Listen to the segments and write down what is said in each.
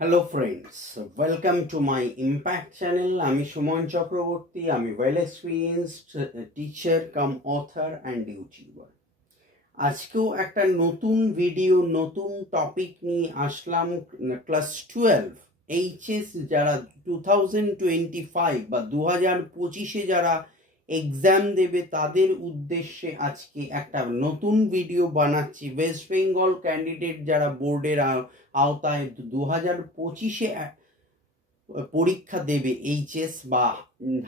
Hello friends, welcome to my impact channel. আমি সুমন চক্রবর্তী, আমি well experienced teacher come author and YouTuber. আজকেও একটা নতুন ভিডিও নতুন টপিক নিয়ে আসলাম। ক্লাস 12 এইচএস যারা 2025 বা 2025 যারা এক্সাম দেবে তাদের উদ্দেশ্যে আজকে একটা নতুন ভিডিও বানাচ্ছি। ওয়েস্ট বেঙ্গল ক্যান্ডিডেট যারা বোর্ডের আওতায় 2025 পরীক্ষা দেবে এইচএস বা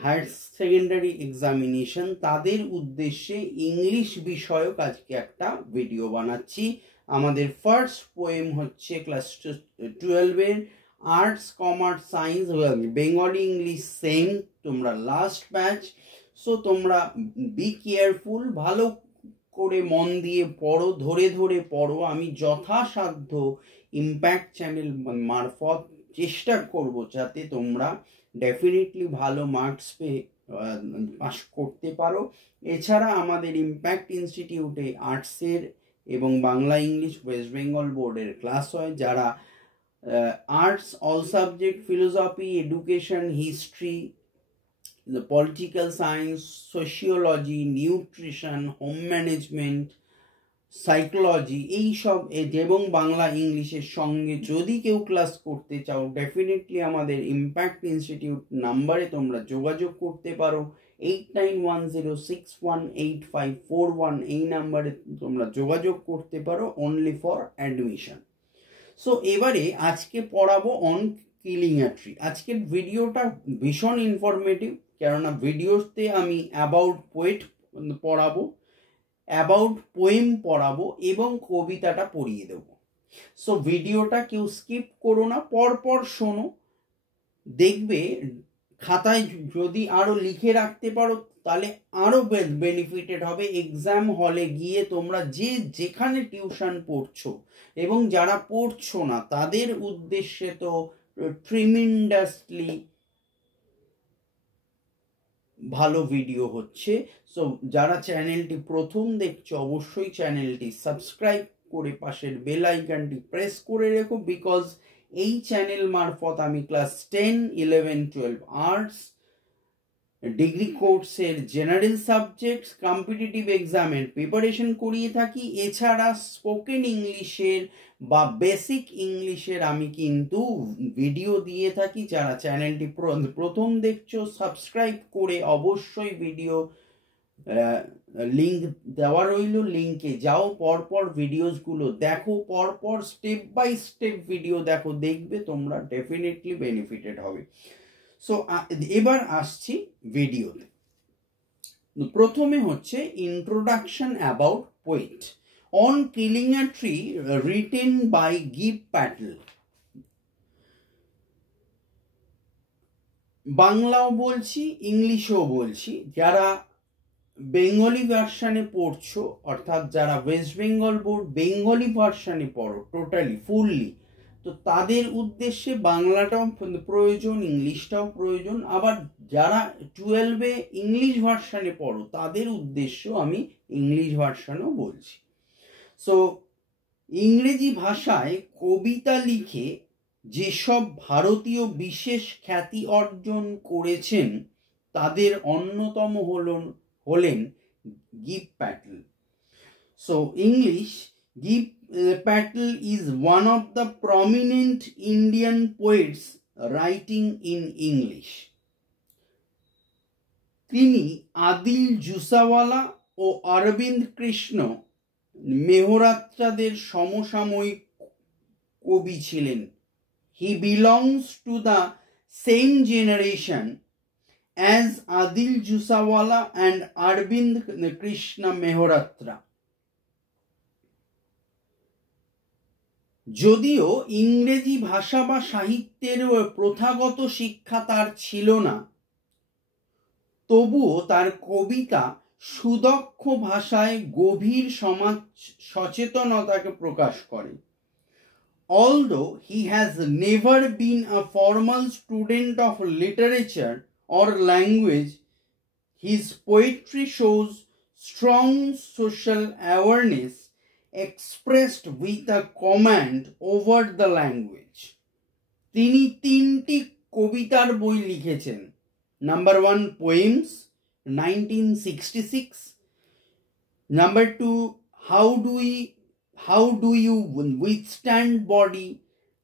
হায়ার সেকেন্ডারি এক্সামিনেশন, তাদের উদ্দেশ্যে ইংলিশ বিষয়ক আজকে একটা ভিডিও বানাচ্ছি। আমাদের ফার্স্ট পোয়েম হচ্ছে ক্লাস 12-এর arts, commerce, science, Bengali, English same, তোমরা লাস্ট ব্যাচ। সো তোমরা বি কেয়ারফুল, ভালো করে মন দিয়ে পড়ো, ধরে ধরে পড়ো। আমি যথাসাধ্য ইম্প্যাক্ট চ্যানেল মারফত চেষ্টা করব যাতে তোমরা ডেফিনেটলি ভালো মার্কস পেয়ে পাস করতে পারো। এছাড়া আমাদের ইম্প্যাক্ট ইনস্টিটিউটে আর্টসের এবং বাংলা ইংলিশ ওয়েস্ট বেঙ্গল বোর্ডের ক্লাস হয়। যারা arts all subject, philosophy, education, history, the political science, sociology, nutrition, home management, psychology, এই সব এবং বাংলা ইংলিশের সঙ্গে যদি কেউ ক্লাস করতে চাও ডেফিনেটলি আমাদের ইম্প্যাক্ট ইনস্টিটিউট নাম্বারে তোমরা যোগাযোগ করতে পারো। 8910618541 এই নাম্বারে তোমরা যোগাযোগ করতে পারো অনলি ফর অ্যাডমিশন। সো এবারে আজকে পড়াবো অন কিলিং আ ট্রি। আজকের ভিডিওটা ভীষণ ইনফরমেটিভ, কেননা ভিডিওতে আমি অ্যাবাউট পোয়েট পড়াবো, অ্যাবাউট পোয়েম পড়াবো এবং কবিতাটা পড়িয়ে দেবো। সো ভিডিওটা কেউ স্কিপ করো না, পরপর শোনো। দেখবে খাতায় যদি আরো লিখে রাখতে পারো তাহলে আরো বেনিফিটেড হবে। এক্সাম হলে গিয়ে তোমরা যেখানে টিউশন পড়ছো এবং যারা পড়ছো না তাদের উদ্দেশ্যে তো ট্রিমেন্ডাসলি ভালো ভিডিও হচ্ছে। সো যারা চ্যানেলটি প্রথম দেখছো অবশ্যই চ্যানেলটি সাবস্ক্রাইব করে পাশের বেল আইকনটি প্রেস করে রেখো, বিকজ এই চ্যানেল মারফত আমি ক্লাস 10, 11, 12 আর্টস, ডিগ্রি কোর্সের জেনারেল সাবজেক্টস, কম্পিটিটিভ এক্সামের প্রিপারেশন করিয়ে থাকি। এছাড়া স্পোকেন ইংলিশের বা বেসিক ইংলিশের আমি কিন্তু ভিডিও দিয়ে থাকি। যারা চ্যানেলটি প্রথম দেখছো সাবস্ক্রাইব করে অবশ্যই ভিডিও লিঙ্ক দেওয়া রইল, লিঙ্কে যাও, পরপর ভিডিওসগুলো দেখো, পরপর স্টেপ বাই স্টেপ ভিডিও দেখো, দেখবে তোমরা ডেফিনেটলি বেনিফিটেড হবে। সো এবার আসছি ভিডিওতে। প্রথমে হচ্ছে introduction about poet on killing a tree, written by Gieve Patel. বাংলাও বলছি, ইংলিশও বলছি। যারা বেঙ্গলি ভার্সানে পড়ছো, অর্থাৎ যারা ওয়েস্ট বেঙ্গল বোর্ড বেঙ্গলি ভার্সানে পড়ো টোটালি ফুললি, তো তাদের উদ্দেশ্যে বাংলাটাও প্রয়োজন, ইংলিশটাও প্রয়োজন। আবার যারা 12-এ ইংলিশ ভার্সানে পড়ো তাদের উদ্দেশ্য আমি ইংলিশ ভার্সানও বলছি। সো ইংরেজি ভাষায় কবিতা লিখে যেসব ভারতীয় বিশেষ খ্যাতি অর্জন করেছেন তাদের অন্যতম হলেন give Patel. So English, give Patel is one of the prominent Indian poets writing in English. তিনি আদিল জুসাওয়ালা ও অরবিন্দ কৃষ্ণ মেহরাত্রাদের সমসাময়িক কবি ছিলেন। He belongs to the same generation as Adil Jusawala and Arvind Krishna Mehrotra. যদিও ইংরেজি ভাষা বা সাহিত্যের প্রথাগত শিক্ষা তার ছিল না, তবুও তার কবিতা সুদক্ষ ভাষায় গভীর সমাজ সচেতনতাকে প্রকাশ করে। Although he has never been a formal student of literature or language, his poetry shows strong social awareness expressed with a command over the language. তিনি 3টি কবিতার বই লিখেছেন। Number 1 poems 1966, number 2 how do you withstand body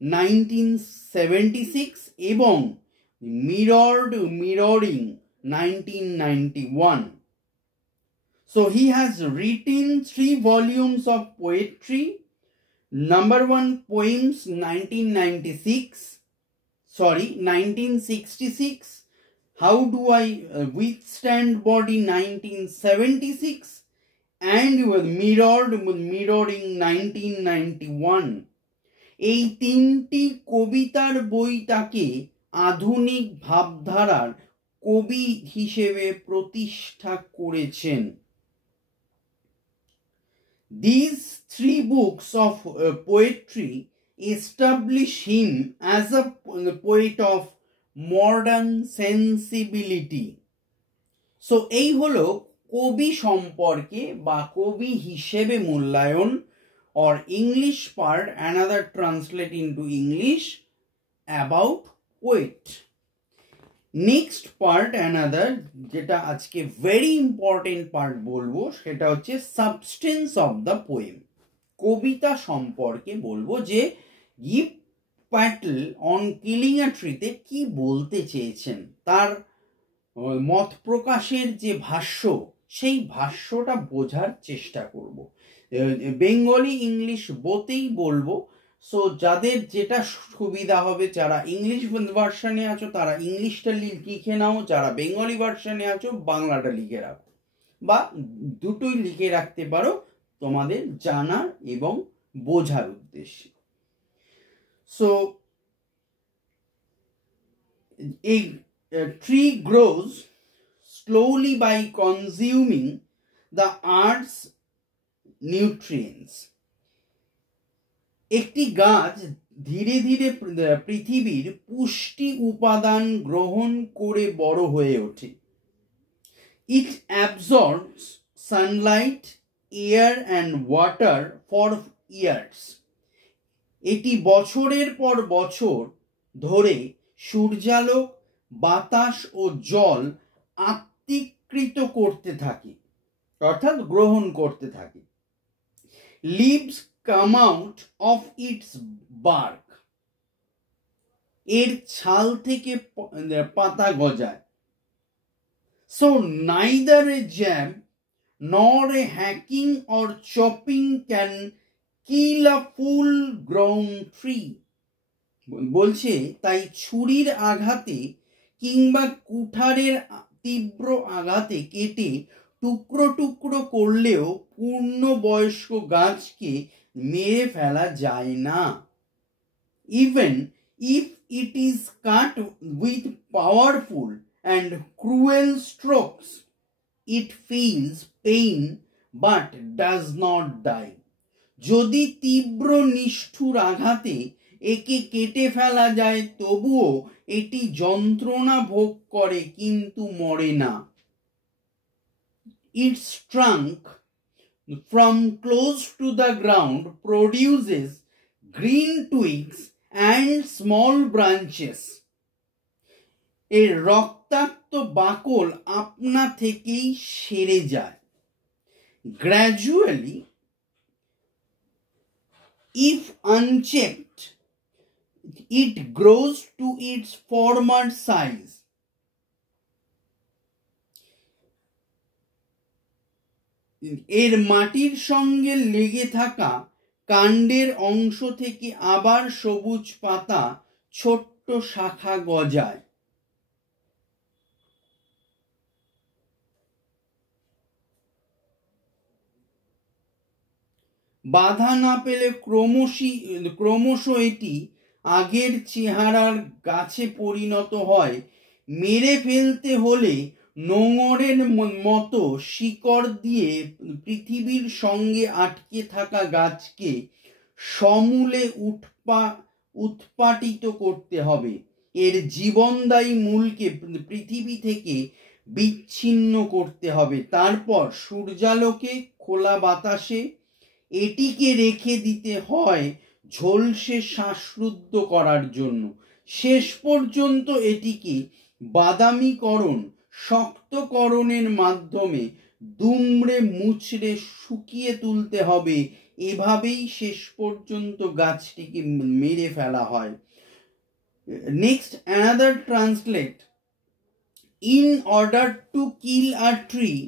1976 এবং mirroring 1991. So he has written 3 volumes of poetry. Number 1 poems 1966, how do I withstand body 1976, and mirroring 1991. এই 3টি কবিতার বই তাকে আধুনিক ভাবধারার কবি হিসেবে প্রতিষ্ঠা করেছেন। These 3 books of poetry establish him as a poet of modern sensibility. So এই হলো কবি সম্পর্কে বা কবি হিসেবে মূল্যায়ন, or English part another translate into English about poet. Next part another, যেটা আজকে ভেরি ইম্পর্টেন্ট পার্ট বলবো, সেটা হচ্ছে সাবস্টেন্স অফ দ্য পোয়েম। কবিতা সম্পর্কে বলবো যে Gieve Patel on killing a ট্রিতে কি বলতে চেয়েছেন, তার মত প্রকাশের যে ভাষ্য, সেই ভাষ্যটা বোঝার চেষ্টা করব। বেঙ্গলি ইংলিশ বোথেই বলবো। সো যাদের যেটা সুবিধা হবে, যারা ইংলিশ ভার্সনে আছো তারা ইংলিশটা লিখে নাও, যারা বেঙ্গলি ভার্সনে আছো বাংলাটা লিখে রাখো, বা দুটোই লিখে রাখতে পারো তোমাদের জানার এবং বোঝার উদ্দেশ্যে। So a tree grows slowly by consuming the earth's nutrients. একটি গাছ ধীরে ধীরে পৃথিবীর পুষ্টি উপাদান গ্রহণ করে বড় হয়ে ওঠে। It absorbs sunlight, air and water for years. এটি বছরের পর বছর ধরে সূর্যালোক, বাতাস ও জল আত্তীকৃত করতে থাকে, অর্থাৎ গ্রহণ করতে থাকে। Leaves come out of its bark. এর ছাল থেকে পাতা গজায়। So neither a jab nor a hacking or chopping can kill a full grown tree. বলছে তাই ছুরির আঘাতে কিংবা কুঠারের তীব্র আঘাতে কেটে টুকরো টুকরো করলেও পূর্ণবয়স্ক গাছকে মেরে ফেলা যায় না। Even if it is cut with powerful and cruel strokes, it feels pain but does not die. যদি তীব্র নিষ্ঠুর আঘাতে একে কেটে ফেলা যায় তবুও এটি যন্ত্রণা ভোগ করে কিন্তু মরে না। Its trunk from close to the ground produces green twigs and small branches. এর রক্তাক্ত বাকল আপনা থেকেই সেরে যায়। Gradually, if unchecked, it grows to its former size. এর মাটির সঙ্গে লেগে থাকা কাণ্ডের অংশ থেকে আবার সবুজ পাতা, ছোট্ট শাখা গজায়। বাধা না পেলে ক্রমশ এটি আগের চেহারার গাছে পরিণত হয়। মেরে ফেলতে হলে নোঙরের মতো শিকড় দিয়ে পৃথিবীর সঙ্গে আটকে থাকা গাছকে সমূলে উৎপাটিত করতে হবে। এর জীবনদায়ী মূলকে পৃথিবী থেকে বিচ্ছিন্ন করতে হবে। তারপর সূর্যালোকে, খোলা বাতাসে এটিকে রেখে দিতে হয় ঝলসে শ্বাসরুদ্ধ করার জন্য। শেষ পর্যন্ত এটিকে বাদামিকরণ শক্তকরণের মাধ্যমে দুমড়ে মুচড়ে শুকিয়ে তুলতে হবে। এভাবেই শেষ পর্যন্ত গাছটিকে মেরে ফেলা হয়। Next, another translate. In order to kill a tree,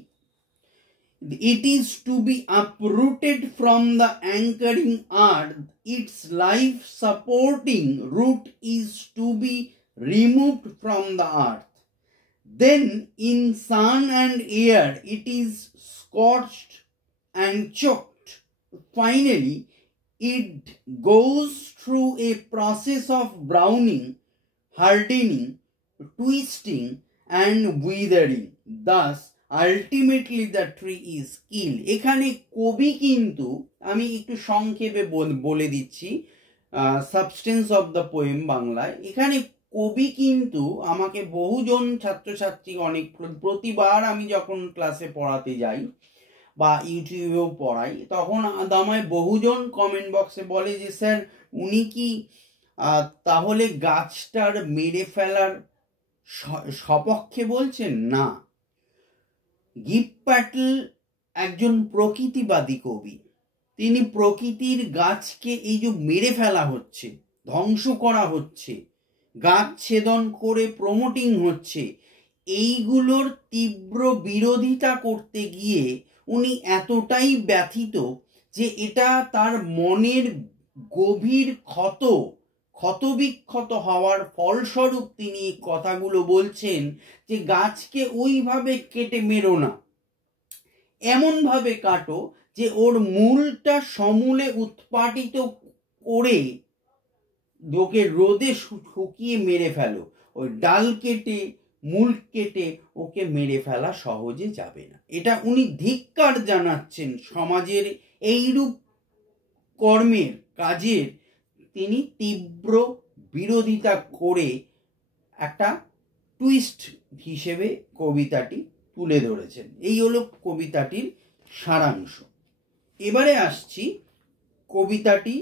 it is to be uprooted from the anchoring earth. Its life supporting root is to be removed from the earth. Then in sun and air it is scorched and choked. Finally, it goes through a process of browning, hardening, twisting and withering. Thus ultimately the tree is killed. এখানে কবি কিন্তু, আমি একটু সংক্ষেপে বলে দিচ্ছি substance of the poem বাংলায়। এখানে কবি কিন্তু আমাকে বহুজন ছাত্রছাত্রী অনেক, প্রতিবার আমি যখন ক্লাসে পড়াতে যাই বা ইউটিউবেও পড়াই, তখন আমায় বহুজন কমেন্ট বক্সে বলে যে স্যার উনি কি তাহলে গাছটার মেরে ফেলার সপক্ষে বলছেন? না, গিব প্যাটেল একজন প্রকৃতিবাদী কবি। তিনি প্রকৃতির গাছকে এই যে মেরে ফেলা হচ্ছে, ধ্বংস করা হচ্ছে, গাছ ছেদন করে প্রমোটিং হচ্ছে, এইগুলোর তীব্র বিরোধিতা করতে গিয়ে উনি এতটাই ব্যথিত যে এটা তার মনের গভীর ক্ষতবিক্ষত হওয়ার ফলস্বরূপ তিনি কথাগুলো বলছেন যে গাছকে ওইভাবে কেটে মেরো না, এমনভাবে কাটো যে ওর মূলটা সমূলে উৎপাটিত করে ওকে রোদে শুকিয়ে মেরে ফেলো। ওই ডাল কেটে মূল কেটে ওকে মেরে ফেলা সহজে যাবে না। এটা উনি ধিক্কার জানাচ্ছেন সমাজের এইরূপ কর্মের, কাজের তিনি তীব্র বিরোধিতা করে একটা টুইস্ট হিসেবে কবিতাটি তুলে ধরেছেন। এই হলো কবিতাটির সারাংশ। এবারে আসছি কবিতাটি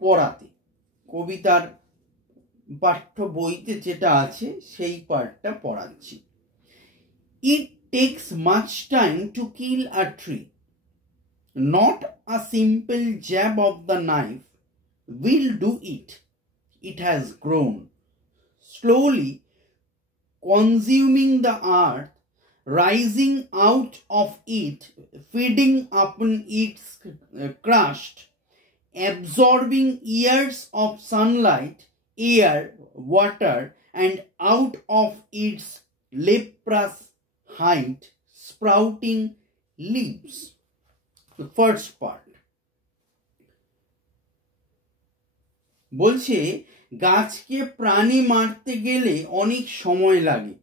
পড়াতে। কবিতার পাঠ্য বইতে যেটা আছে সেই পার্টটা পড়াচ্ছি। It takes much time to kill a tree. Not a simple jab of the knife will do it. It has grown, slowly consuming the earth, rising out of it, feeding upon its crust, absorbing years of sunlight, air, water, and out of its leprous height, sprouting leaves. The first part. বলছে গাছকে প্রাণে মারতে গেলে অনেক সময় লাগে।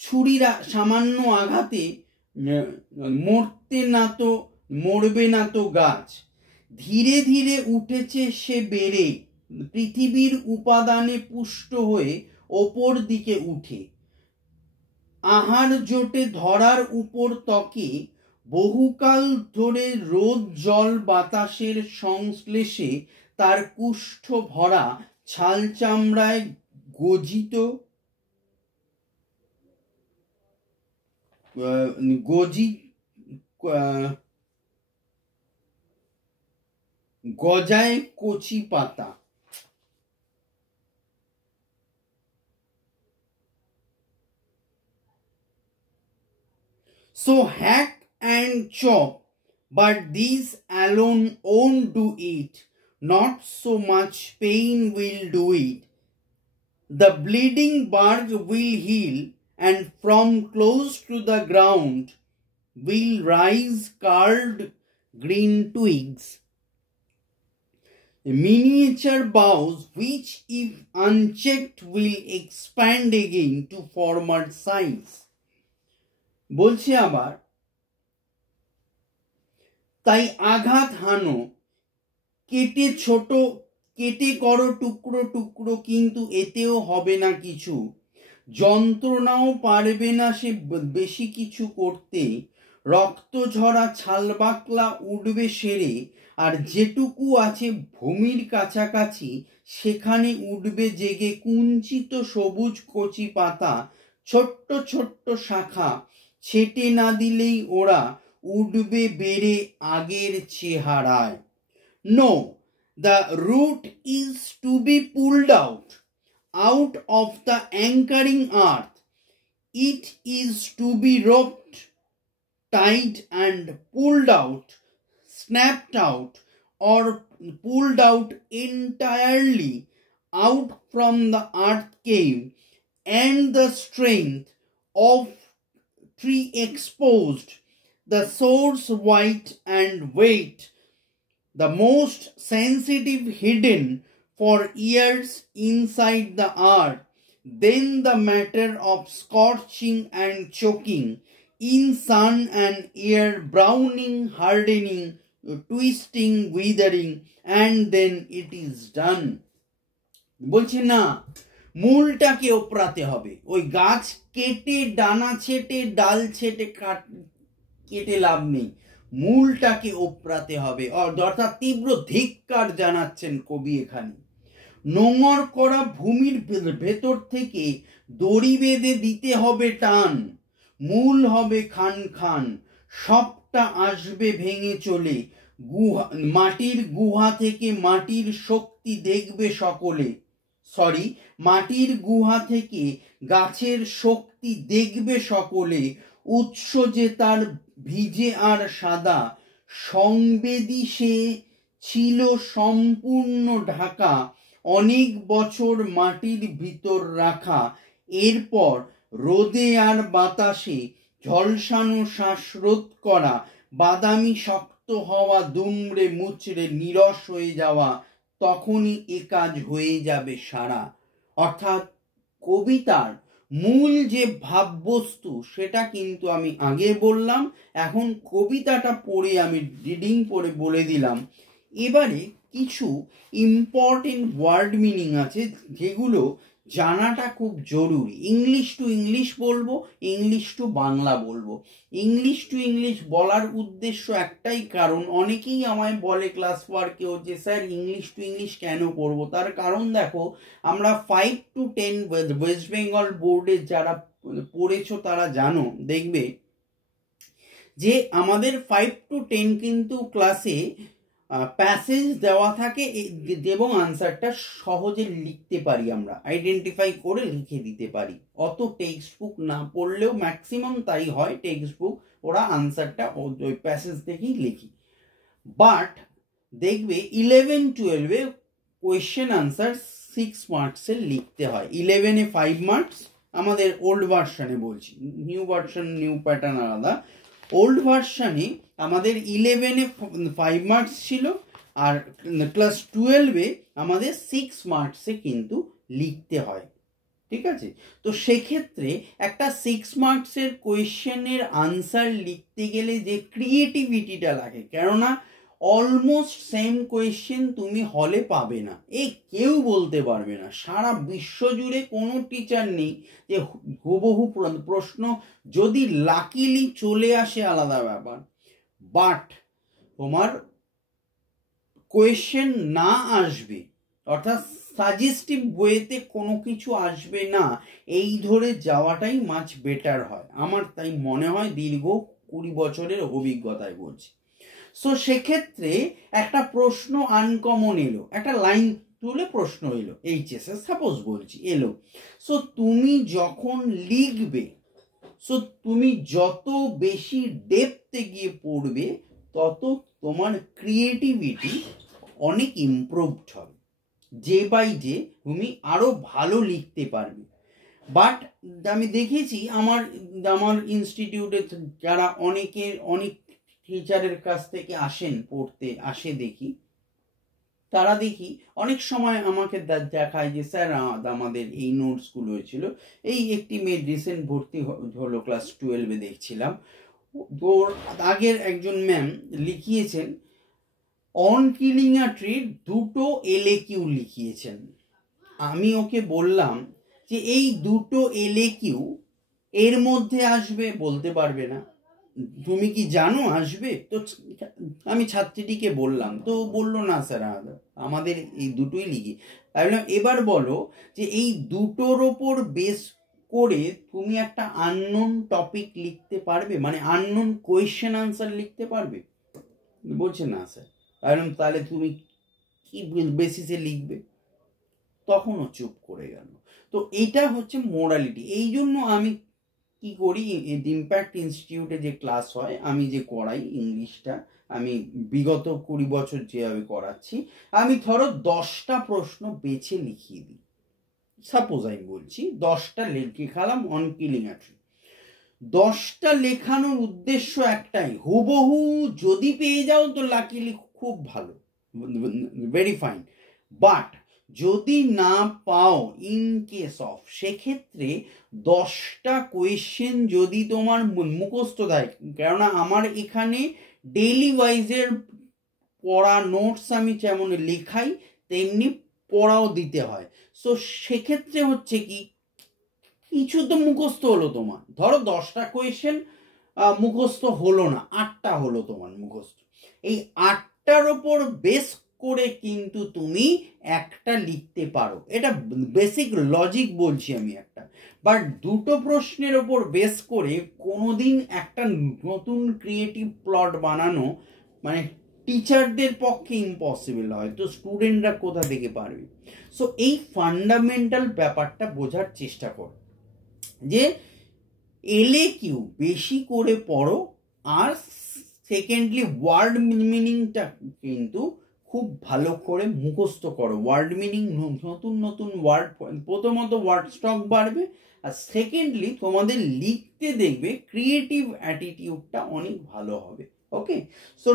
ছুরির সামান্য আঘাতে মরবে না তো গাছ। ধীরে ধীরে উঠেছে সে বেড়ে, পৃথিবীর উপাদানে পুষ্ট হয়ে ওপর দিকে উঠে। আহার জোটে ধরার উপর ত্বকে, বহুকাল ধরে রোদ জল বাতাসের সংশ্লেষে তার কুষ্ঠ ভরা ছাল চামড়ায় গজায় কচি পাতা। So hack and chop, but these alone won't do it. Not so much pain will do it. The bleeding bark will heal, and from close to the ground will rise curled green twigs, miniature boughs which if unchecked will expand again to former size. বলছে আবার, তাই আঘাত হানো, কেটে করো টুকরো টুকরো, কিন্তু এতেও হবে না কিছু। যন্ত্রণাও পারবে না সে বেশি কিছু করতে। রক্ত ঝরা ছালবাকলা উঠবে সেরে, আর যেটুকু আছে ভূমির কাছাকাছি সেখানে উঠবে জেগে কুঞ্চিত সবুজ কচি পাতা, ছোট্ট ছোট্ট শাখা, ছেটে না দিলেই ওরা উঠবে বেড়ে আগের চেহারায়। No, the root is to be pulled out of the anchoring earth. It is to be roped tight and pulled out, snapped out, or pulled out entirely out from the earth cave, and the strength of tree exposed, the source white and weight, the most sensitive hidden for years inside the earth, then the matter of scorching and choking in sun and air, browning, hardening, twisting, withering, and then it is done. বলছে না, মূলটাকে ওপরাতে হবে। ওই গাছ কেটে ডানা ছেটে ডাল ছেটে কেটে লাভ নেই, মূলটাকে ওপরাতে হবে। অর্থাৎ তীব্র ধিক্কার জানাচ্ছেন কবি এখানে। নোঙর করা ভূমির ভেতর থেকে দড়ি বেঁধে দিতে হবে টান, মূল হবে খান খান, সবটা আসবে ভেঙে চলে, মাটির গুহা থেকে মাটির শক্তি দেখবে সকলে। মাটির গুহা থেকে গাছের শক্তি দেখবে সকলে, উৎস যে তার ভিজে আর সাদা, সংবেদী সে ছিল সম্পূর্ণ ঢাকা, অনেক বছর মাটির ভিতর রাখা, এরপর রোদে আর বাতাসে ঝলসানো শ্বাসরোধ করা, বাদামি শক্ত হওয়া, দুমড়ে মুচড়ে নিরস হয়ে যাওয়া, তখনই এ কাজ হয়ে যাবে সারা। অর্থাৎ কবিতার মূল যে ভাববস্তু সেটা কিন্তু আমি আগে বললাম, এখন কবিতাটা পড়ে আমি রিডিং পড়ে বলে দিলাম। এবারে কিছু ইম্পর্টেন্ট ওয়ার্ড মিনিং আছে যেগুলো জানাটা খুব জরুরি। ইংলিশ টু ইংলিশ বলবো, ইংলিশ টু বাংলা বলবো। ইংলিশ টু ইংলিশ বলার উদ্দেশ্য একটাই কারণ, অনেকেই আমায় বলে ক্লাস ওয়ার্কেও যে স্যার ইংলিশ টু ইংলিশ কেন পড়বো। তার কারণ দেখো, আমরা 5 to 10 ওয়েস্ট বেঙ্গল বোর্ডে যারা পড়েছো তারা জানো, দেখবে যে আমাদের 5 to 10 কিন্তু ক্লাসে প্যাসেজ দেওয়া থাকে এবং আনসারটা সহজে লিখতে পারি, আমরা আইডেন্টিফাই করে লিখে দিতে পারি। অত টেক্সট বুক না পড়লেও ম্যাক্সিমাম তাই হয়, টেক্সট বুক ওরা আনসারটা ওই প্যাসেজ থেকেই লিখি। বাট দেখবে 11-12 কোয়েশ্চেন আনসার 6 মার্কসের লিখতে হয়। 11-এ 5 মার্কস, আমাদের ওল্ড ভার্সনে বলছি, নিউ ভার্সন নিউ প্যাটার্ন আলাদা। ওল্ড ভার্সনে আমাদের 11-এ 5 মার্কস ছিল, আর ক্লাস 12-এ আমাদের 6 মার্কসে কিন্তু লিখতে হয়। ঠিক আছে, তো সেক্ষেত্রে একটা 6 মার্কসের কোয়েশ্চেনের আনসার লিখতে গেলে যে ক্রিয়েটিভিটিটা লাগে, কেননা অলমোস্ট সেম কোয়েশ্চেন তুমি হলে পাবে না, কেউ বলতে পারবে না, সারা বিশ্ব জুড়ে কোনো টিচার নেই যে হুবহু প্রশ্ন, যদি লাকিলি চলে আসে আলাদা ব্যাপার, বাট তোমার কোয়েশ্চেন না আসবে, অর্থাৎ সাজেস্টিভ ওয়েতে কোনো কিছু আসবে না, এই ধরে যাওয়াটাই মাচ বেটার হয়। আমার তাই মনে হয়, দীর্ঘ 20 বছরের অভিজ্ঞতায় বলছি। সো সেক্ষেত্রে একটা প্রশ্ন আনকমন এলো, একটা লাইন তুলে প্রশ্ন এলো, এইচএসএ সাপোজ বলছি এলো, সো তুমি যখন লিখবে, সো তুমি যত বেশি ডেপথে গিয়ে পড়বে তত তোমার ক্রিয়েটিভিটি অনেক ইমপ্রুভড হবে, ডে বাই ডে তুমি আরো ভালো লিখতে পারবে। বাট আমি দেখেছি আমার ইনস্টিটিউটে যারা অনেক টিচারের কাছ থেকে আসেন পড়তে আসে, দেখি তারা দেখি অনেক সময় আমাকে দেখায় যে স্যার আমাদের এই নোটসগুলো হয়েছিল, এই একটি মেয়ে রিসেন্ট ভর্তি হলো ক্লাস 12-এ দেখছিলাম, তোর আগের একজন ম্যাম লিখিয়েছেন অন কিলিং আ ট্রি 2টো LAQ লিখিয়েছেন। আমি ওকে বললাম যে এই 2টো LAQ এর মধ্যে আসবে, বলতে পারবে না। তুমি কি জানো আসবে? তো আমি ছাত্রীটিকে বললাম, তো বললো না স্যার আমাদের এই দুটোই লিখি। তাই বললাম এবার বলো যে এই দুটোর ওপর বেস করে তুমি একটা আননোন টপিক লিখতে পারবে, মানে আননোন কোয়েশ্চেন আনসার লিখতে পারবে? বলছে না স্যার। তাহলে তুমি কি বেসিসে লিখবে? তখনও চুপ করে গেল। তো এইটা হচ্ছে মোরালিটি। এই জন্য আমি কি করি, ইম্প্যাক্ট ইনস্টিটিউটে যে ক্লাস হয়, আমি যে করাই ইংলিশটা, আমি বিগত 20 বছর যেভাবে করাচ্ছি, আমি ধরো 10টা প্রশ্ন বেছে লিখিয়ে দিই। সাপোজ আমি বলছি 10টা লেখালাম অন কিলিং আ ট্রি। 10টা লেখানোর উদ্দেশ্য একটাই, হুবহু যদি পেয়ে যাও তো লাকিলি খুব ভালো, ভেরি ফাইন। বাট যদি না পাও, ইন কেস অফ, সেক্ষেত্রে 10টা কোয়েশ্চেন যদি তোমার মুখস্থ দেয়, কেননা আমার এখানে ডেইলি ওয়াইজের পড়া নোটস আমি যেমন লেখাই তেমনি পড়াও দিতে হয়। সো সেক্ষেত্রে হচ্ছে কি, কিছু তো মুখস্থ হলো তোমার, ধরো 10টা কোয়েশ্চেন মুখস্থ হলো না, 8টা হলো তোমার মুখস্থ। এই 8টার ওপর বেস করে কিন্তু তুমি একটা লিখতে পারো, এটা বেসিক লজিক বলছি আমি একটা। বাট দুটো প্রশ্নের ওপর বেস করে কোনোদিন একটা নতুন ক্রিয়েটিভ প্লট বানানো মানে টিচারদের পক্ষে ইম্পসিবল হয়, তো স্টুডেন্টরা কোথা থেকে পারবে? সো এই ফান্ডামেন্টাল ব্যাপারটা বোঝার চেষ্টা করো যে LAQ বেশি করে পড়ো, আর সেকেন্ডলি ওয়ার্ড মিনিংটা কিন্তু খুব ভালো করে মুখস্থ করো। ওয়ার্ড মিনিং, নতুন নতুন ওয়ার্ড, প্রথমত ওয়ার্ড স্টক বাড়বে, আর সেকেন্ডলি তোমাদের লিখতে দেখবে ক্রিয়েটিভ অ্যাটিটিউডটা অনেক ভালো হবে। ওকে, সো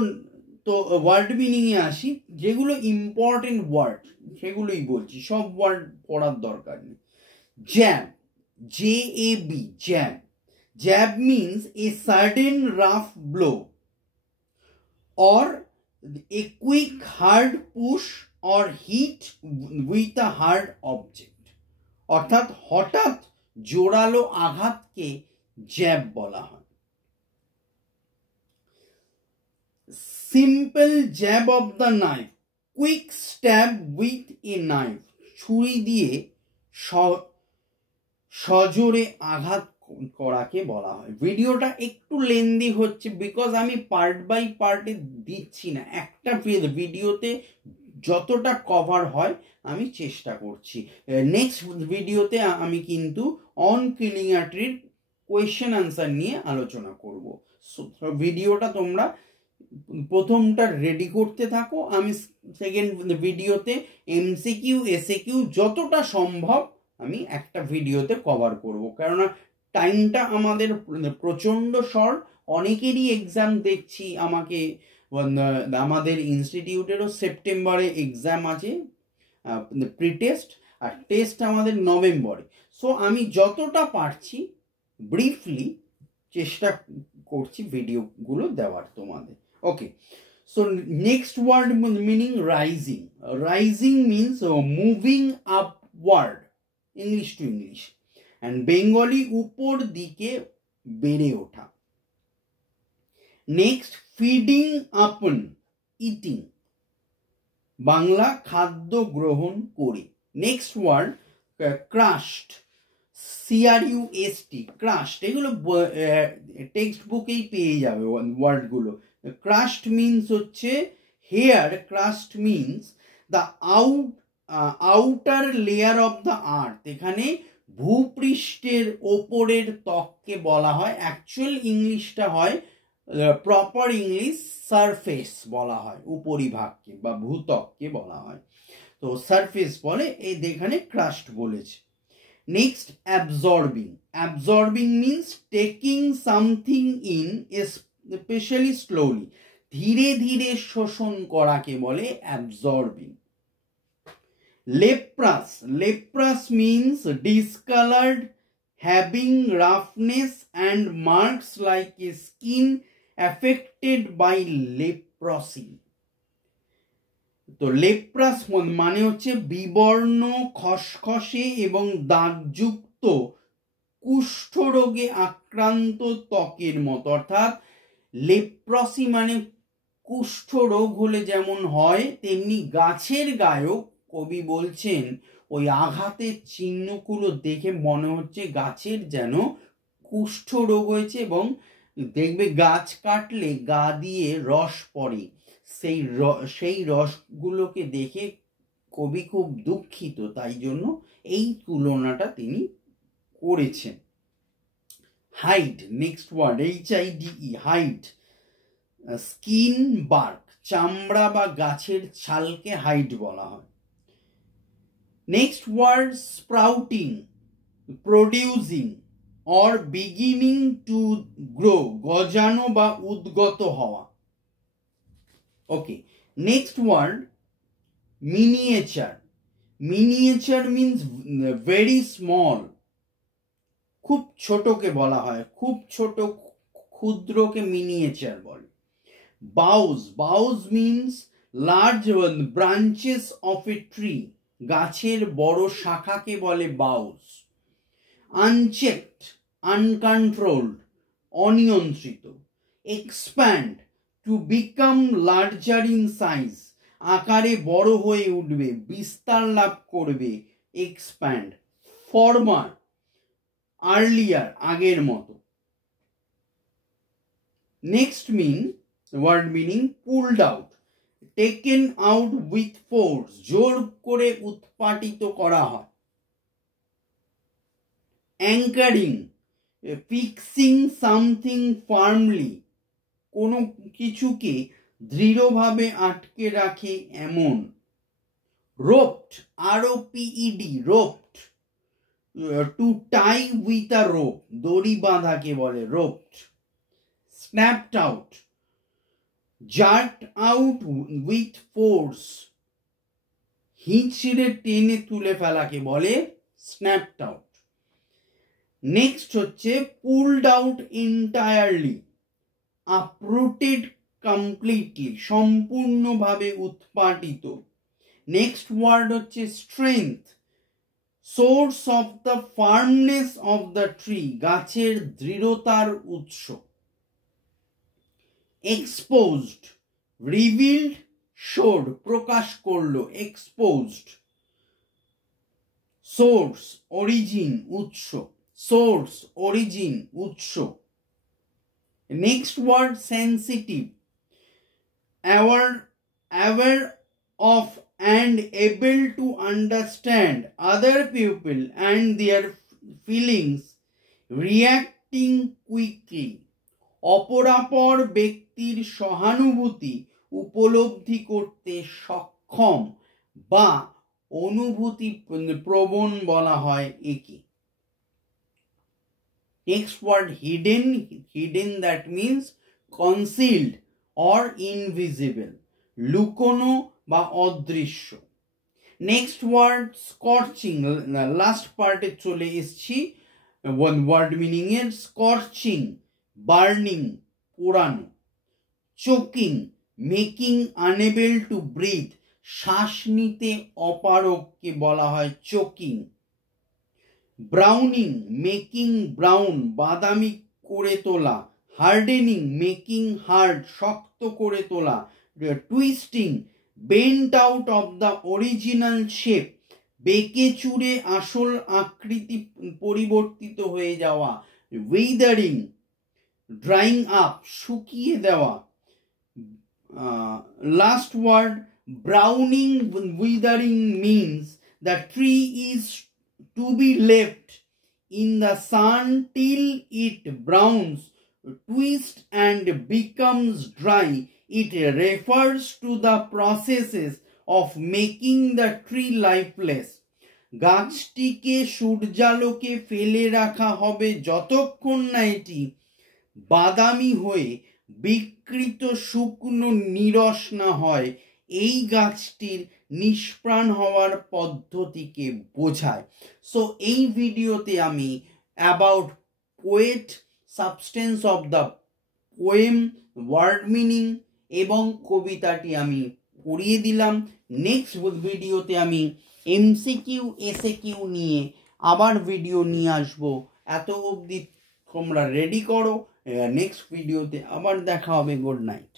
তো ওয়ার্ড মিনিংয়ে আসি, যেগুলো ইম্পর্টেন্ট ওয়ার্ড সেগুলোই বলছি, সব ওয়ার্ড পড়ার দরকার নেই। Jab, JAB, jab. Jab means a sudden rough blow or a quick hard push or hit with a hard object. অর্থাৎ হঠাৎ জোরালো আঘাতকে জ্যাব বলা হয়। Simple jab of the knife, quick stab with a knife, ছুরি দিয়ে সজোরে আঘাত করাকে বলা হয়। ভিডিওটা একটু লেন্দি হচ্ছে বিকজ আমি পার্ট বাই পার্টে দিচ্ছি না, একটা ভিডিওতে যতটা কভার হয় আমি চেষ্টা করছি। নেক্সট ভিডিওতে আমি কিন্তু অন কিলিং আ ট্রির কোয়েশ্চেন আনসার নিয়ে আলোচনা করব। ভিডিওটা তোমরা প্রথমটা রেডি করতে থাকো, আমি সেকেন্ড ভিডিওতে MCQ SAQ যতটা সম্ভব আমি একটা ভিডিওতে কভার করব, কেননা টাইমটা আমাদের প্রচণ্ড শর্ট। অনেকেরই এক্সাম দেখছি, আমাদের ইনস্টিটিউটেরও সেপ্টেম্বরে এক্সাম আছে, প্রি টেস্ট, আর টেস্ট আমাদের নভেম্বরে। সো আমি যতটা পারছি ব্রিফলি চেষ্টা করছি ভিডিওগুলো দেওয়ার তোমাদের। ওকে, so next word meaning rising. Rising means moving upward, English to English, and Bengali উপর দিকে বেড়ে ওঠা। Next feeding upon, eating, Bangla খাদ্য গ্রহণ করে। Next word crushed, CRUST, crushed, এগুলো টেক্সট বুকেই পেয়ে যাবে ওয়ার্ডগুলো। Crushed means হচ্ছে, here crushed means the outer layer of the earth, এখানে ভূপৃষ্ঠের ওপরের ত্বককে বলা হয়। অ্যাকচুয়াল ইংলিশটা হয়, প্রপার ইংলিশ সারফেস বলা হয়, উপরিভাগকে বা ভূত্বককে বলা হয়, তো সারফেস বলে, এই এখানে ক্রাস্ট বলেছে। Next absorbing, absorbing means taking something in especially slowly, ধীরে ধীরে শোষণ করাকে বলে absorbing. Leprous, leprous means discoloured, having roughness and marks like a skin affected by leprosy. তো লেপ্রাস মানে হচ্ছে বিবর্ণ, খসখসে এবং দাগযুক্ত কুষ্ঠরোগে আক্রান্ত ত্বকের মতো, অর্থাৎ লেপ্রসি মানে কুষ্ঠ রোগ হলে যেমন হয় তেমনি গাছের গায়েও কবি বলছেন ওই আঘাতের চিহ্নগুলো দেখে মনে হচ্ছে গাছের যেন কুষ্ঠ রোগ হয়েছে, এবং দেখবে গাছ কাটলে গা দিয়ে রস পড়ে, সেই রসগুলোকে দেখে কবি খুব দুঃখিত, তাই জন্য এই তুলনাটা তিনি করেছেন। Hide, next word HIDE, hide, skin bark, চামড়া বা গাছের ছালকে হাইড বলা হয়। Next word sprouting, producing or beginning to grow, গজানো বা উদ্গত হওয়া। Okay, next word miniature, miniature means very small, খুব ছোটকে বলা হয়, খুব ছোট ক্ষুদ্রকে মিনিয়েচার বলে। Boughs, boughs means large branches of a tree, গাছের বড় শাখাকে বলে বাউজ। আনচেকড, আনকন্ট্রোলড, অনিয়ন্ত্রিত। Expand, to become larger in size, আকারে বড় হয়ে উঠবে, বিস্তার লাভ করবে, এক্সপ্যান্ড। ফরমার, আর্লিয়ার, আগের মতো। Next word meaning pulled out, taken out with force, জোর করে উৎপাটিত করা হয়। অ্যাঙ্কারিং, ফিক্সিং সামথিং ফার্মলি, কোনো কিছুকে দৃঢ়ভাবে আটকে রাখে এমন। Roped, ROPED, roped, to tie with a rope, দড়ি বাঁধাকে বলে roped. Snapped out, jerked out with force, হিঁচড়ে টেনে তুলে ফেলাকে বলে স্ন্যাপড আউট। নেক্সট হচ্ছে pulled out entirely, uprooted completely, সম্পূর্ণভাবে উৎপাটিত। নেক্সট ওয়ার্ড হচ্ছে strength, source of the firmness of the tree, গাছের দৃঢ়তার উৎস। এক্সপোজড, রিভিলড, শোড, প্রকাশ করলো, এক্সপোজড। সোর্স, অরিজিন, উৎস, সোর্স, অরিজিন, উৎস। Next word sensitive, aware of and able to understand other people and their feelings, reacting quickly, অপরাপর ব্যক্তির সহানুভূতি উপলব্ধি করতে সক্ষম বা অনুভূতি প্রবণ বলা হয় একে। Next word hidden, hidden that means concealed or invisible, লুকোনো বা অদৃশ্য। Next word scorching, last পার্টে চলে এসেছি one word meaning এর scorching, burning, পোড়ানো। choking, making unable to breathe, শ্বাস নিতে অপারগকে বলা হয় choking। ব্রাউনিং, মেকিং ব্রাউন, বাদামি করে তোলা। হার্ডেনিং, মেকিং হার্ড, শক্ত করে তোলা। Twisting, bent out of the original shape, বেঁকে চুড়ে আসল আকৃতি পরিবর্তিত হয়ে যাওয়া। উইদারিং, ড্রাইং আপ, শুকিয়ে দেওয়া। Last word browning, withering means the tree is to be left in the sun till it browns, twists and becomes dry. It refers to the processes of making the tree lifeless. গাছটিকে সূর্যালোকে ফেলে রাখা হবে যতক্ষণ না এটি বাদামি হয়ে বিকৃত শুকনো নিরস না হয়। এই গাছটির নিষ্প্রাণ হওয়ার পদ্ধতিকে বোঝায়। সো এই ভিডিওতে আমি about poet, substance of the poem, word meaning এবং কবিতাটি আমি পড়িয়ে দিলাম। নেক্সট ভিডিওতে আমি MCQ SAQ নিয়ে আবার ভিডিও নিয়ে আসবো। এত অবধি তোমরা রেডি করো, নেক্সট ভিডিওতে আবার দেখা হবে। Good night.